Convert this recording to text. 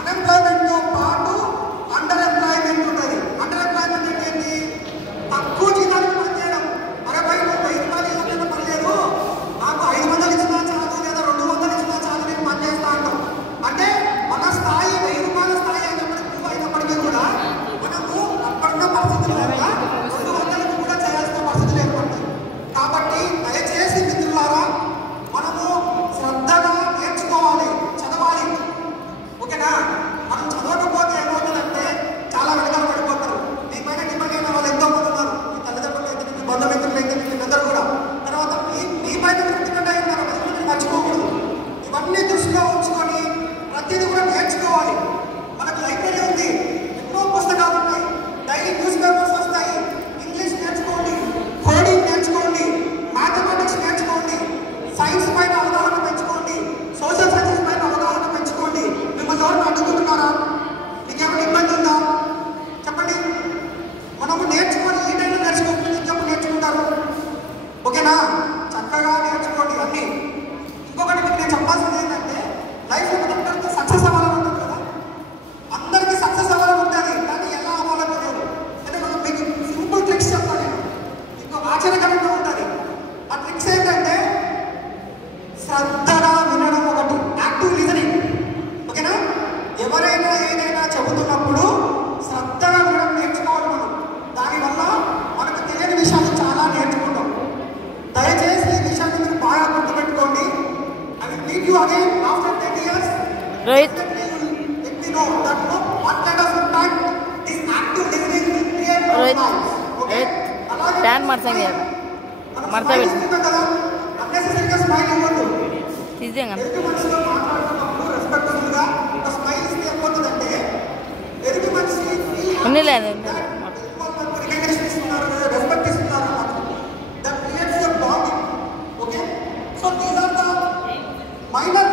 అన్ఎంప్లాయ్మెంట్తో పాటు under employment ఉంటుంది. Under employment అంటే ఏంటి? తక్కువ జీతానికి పనిచేయడం. అరవై 1000 రూపాయలు ఇవ్వకుండా పనిలేదు, నాకు 500 ఇచ్చినా చాలు లేదా 200 ఇచ్చినా చాలు నేను పనిచేస్తా అంటాం. అంటే మన స్థాయి 1000 రూపాయల స్థాయి అయినప్పటికీ కూడా మనము అప్పుడున్న పరిస్థితులు 200కి కూడా చేయాల్సిన పరిస్థితులు ఏర్పడతాయి. కాబట్టి దయచేసి మిత్రులారా, మనము శ్రద్ధగా నేర్చుకోవాలి, చదవాలి. ఓకేనా? మనం చదవకపోతే ఏమవుతుందంటే చాలా వెనకాల పడిపోతారు. మీ పైన డిపెండ్ అయిన వాళ్ళు ఎంతో మంది ఉన్నారు, మీ తల్లిదండ్రులు అయితే, మీ బంధుమిత్రులు అయితే, వీళ్ళందరూ కూడా. తర్వాత మీ పైన డిపెండ్ అయి ఉన్నారు, మీరు మర్చిపోకూడదు. ఇవన్నీ దృష్టిలో ఉంచుకొని ప్రతిదీ కూడా నేర్చుకోవాలి. మనకు లైబ్రరీ ఉంది, ఎన్నో పుస్తకాలు ఉన్నాయి, డైలీ న్యూస్ పేపర్స్ వస్తాయి. ఇంగ్లీష్ నేర్చుకోండి, కోడింగ్ నేర్చుకోండి, మ్యాథమెటిక్స్ నేర్చుకోండి, సైన్స్ పైన అవగాహన పెంచుకోండి, సోషల్ సైన్స్ పైన అవగాహన పెంచుకోండి. మిమ్మల్ని ఎవరు అడ్డుకుంటున్నారా? మీకేమైనా ఇబ్బంది ఉందా? చెప్పండి. మనము నేర్చుకొని ఈ టైంలో నేర్చుకోకపోతే ఇంకెప్పుడు నేర్చుకుంటారు? ఓకేనా? చక్కగా నేర్చుకోండి అన్నీ. ఇంకొకటి మీకు నేను చెప్పాల్సింది ఏంటంటే, లైఫ్ అందరికీ సక్సెస్ అవ్వాలని ఉంటుంది కదా, అందరికీ సక్సెస్ అవ్వాలని ఉంటుంది, కానీ ఎలా అవ్వాలని తెలియదు. అంటే మనం మీకు సింపుల్ ట్రిక్స్ చెప్తాను నేను, మీకు ఆశ్చర్యకరంగా ఉంటుంది. ఆ ట్రిక్స్ ఏంటంటే శ్రద్ధగా వినడం ఒకటి, యాక్టివ్ లిజనింగ్. ఓకేనా? ఎవరైనా ఏదైనా చెబుతున్నప్పుడు శ్రద్ధగా వినడం నేర్చుకోవాలి మనం. దానివల్ల మనకు తెలియని విషయాలు చాలా నేర్చుకుంటాం. దయచేసి ఈ విషయాన్ని మీరు బాగా గుర్తుపెట్టుకోండి. I will meet you again after 10 years. Right. Let me know that what kind of impact this active listening will create in our lives. Okay? Dan marsange marta పెట్టుకుంటాం కదా, అన్నెసెసరీగా స్మైల్ ఇవ్వద్దు. తీసేయండి. ఎదుటి మనిషితో మాట్లాడుతున్నప్పుడు రెస్పెక్ట్ఫుల్గా ఒక స్మైల్ ఇస్తే ఏమవుతుందంటే, ఎదుటి మనిషి ఉన్నలేదు రికగ్నిషన్ ఇస్తున్నారు, రెస్పెక్ట్ ఇస్తున్నారు అన్నమాట. That creates a bonding. Okay? So these are the minor